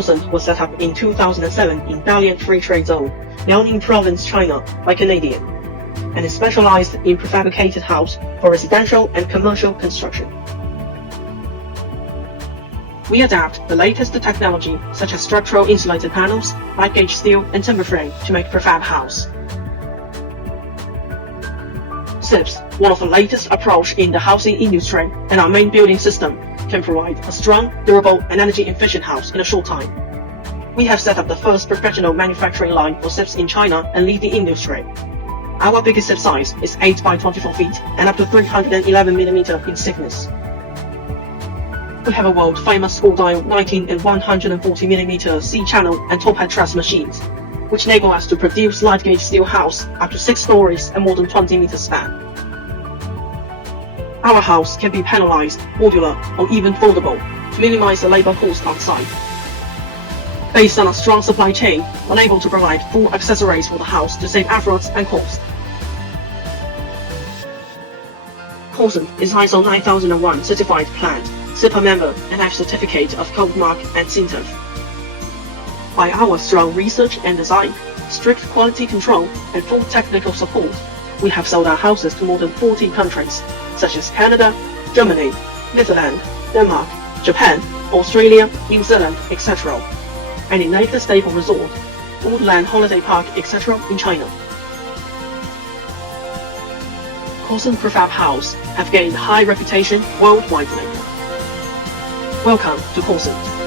Quacent was set up in 2007 in Dalian Free Trade Zone, Liaoning Province, China, by Canadian, and is specialized in prefabricated house for residential and commercial construction. We adapt the latest technology such as structural insulated panels, light gauge steel, and timber frame to make prefab house. SIPs, one of the latest approach in the housing industry, and our main building system, can provide a strong, durable, and energy-efficient house in a short time. We have set up the first professional manufacturing line for SIPs in China and lead the industry. Our biggest SIP size is 8 by 24 feet and up to 311 mm in thickness. We have a world-famous full-dial 19 and 140 mm C-channel and top-head truss machines, which enable us to produce light-gauge steel house up to 6 stories and more than 20 meters span. Our house can be panelized, modular, or even foldable to minimize the labor cost on site. Based on a strong supply chain, we're able to provide full accessories for the house to save efforts and cost. Quacent is ISO 9001 certified plant, SIPA member, and have certificate of code mark and SINTEF. By our strong research and design, strict quality control, and full technical support, we have sold our houses to more than 40 countries, such as Canada, Germany, Netherlands, Denmark, Japan, Australia, New Zealand, etc., and in Lake Staple Resort, Woodland Holiday Park, etc. in China. Quacent Prefab House have gained high reputation worldwide. Welcome to Quacent.